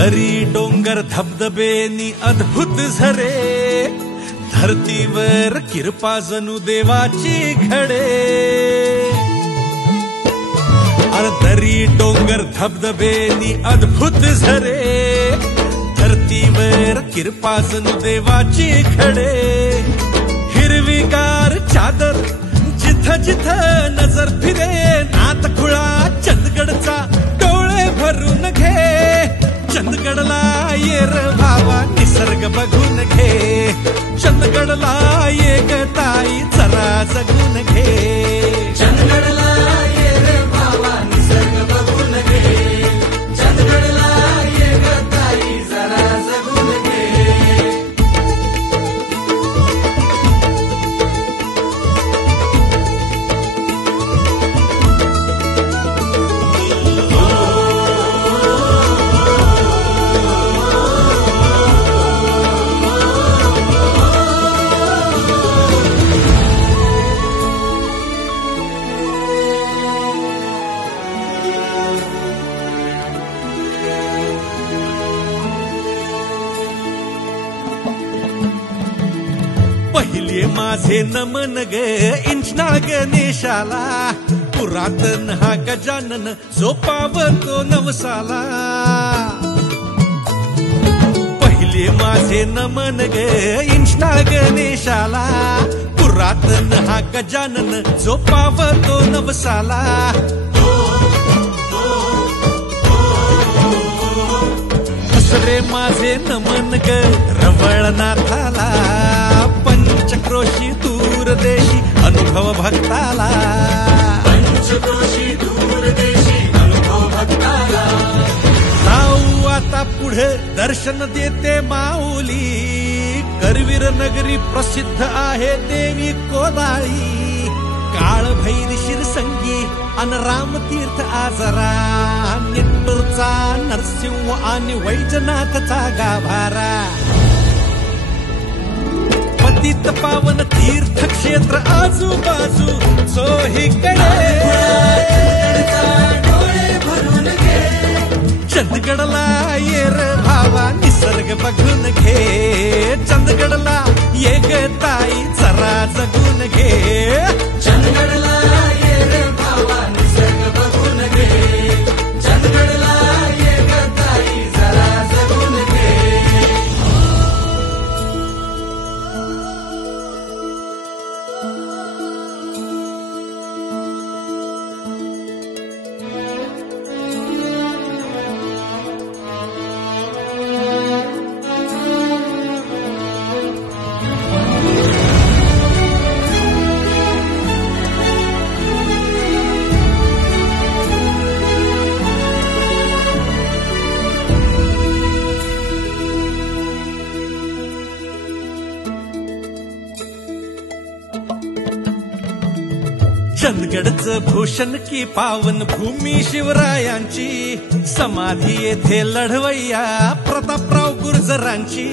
दरी डोंगर धबधबेनी अद्भुत झरे, धरतीवर किरपा जणू देवाची घडे. अरे दरी डोंगर धबधबेनी अद्भुत झरे, धरतीवर किरपा जणू देवाची घडे. हिरवीगार चादर जिथं जिथं नजर फिरे, नातखुळा चंदगडचा डोळे भरून घे. चंदगडला ये र भावा निसर्ग बघून घे, चंदगडला ये ग ताई जरा जगून घे. चंदगडला ये रे भावा निसर्ग बघून घे, चंदगडला ये ग ताई जरा जगून घे. पहिले माझे नमन ग इंचना गणेशाला, पुरातन हा गजानन जो पावतो नवसाला. पहिले माझे नमन ग इंचना गणेशाला, पुरातन हा गजानन जो पावतो नवसाला. दुसरे माझे नमन ग रवळनाथाला, पंचक्रोशी दूरदेशी अनुभव भक्ताला. पंचक्रोशी दूरदेशी अनुभव भक्ताला. जाऊ आता पुढे दर्शन देते माऊली, करवीर नगरी प्रसिद्ध आहे देवी कोदाळी. काळभैरी शिरसंगी अन रामतीर्थ आजरा, निट्टूरचा नरसिंह आणि वैजनाथचा गाभारा. पतित पावन तीर्थक्षेत्र आजूबाजू चोहीकडे, डोळे भरून घे. चंदगडला ये र भावा निसर्ग बघून घे, चंदगडला ये ग ताई जरा जगून घे. चंदगडला ये रे भावा निसर्ग बघून घे, चंदगडला ये ग ताई जरा जगून घे. चंदगडचं भूषण की पावन भूमी शिवरायांची, समाधी येथे लढवय्या प्रतापराव गुर्जरांची.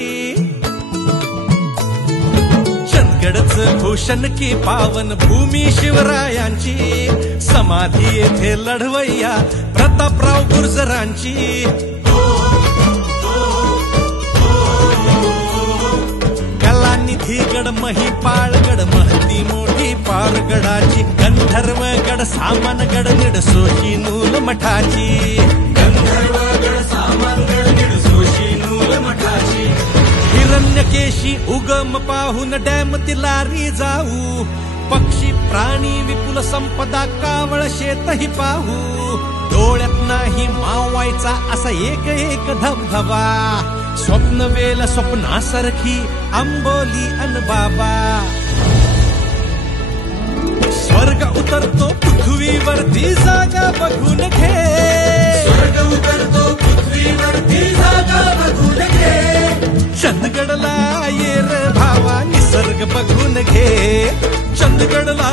चंदगडचं भूषण की पावन भूमी शिवरायांची, समाधी येथे लढवय्या प्रतापराव गुर्जरांची. कलानिधीगड महिपाळगड महती मोठी पारगडाची, गंधर्वगड सामानगड निडसोशी नूल मठाची. गंधर्वगड सामानगड निडसोशी नूल मठाची. हिरण्यकेशी उगम पाहून डॅम तिलारी जाऊ, पक्षी प्राणी विपुल संपदा कावळ शेतही पाहू. डोळ्यात नाही मावायचा असा एक एक धबधबा, स्वप्न वेल स्वप्नासारखी आंबोली अन बाबा. स्वर्ग उतरतो पृथ्वीवरती जागा बघून घे, स्वर्ग उतरतो पृथ्वीवरती जागा बघून घे. चंदगडला ये र भावा निसर्ग बघून घे, चंदगडला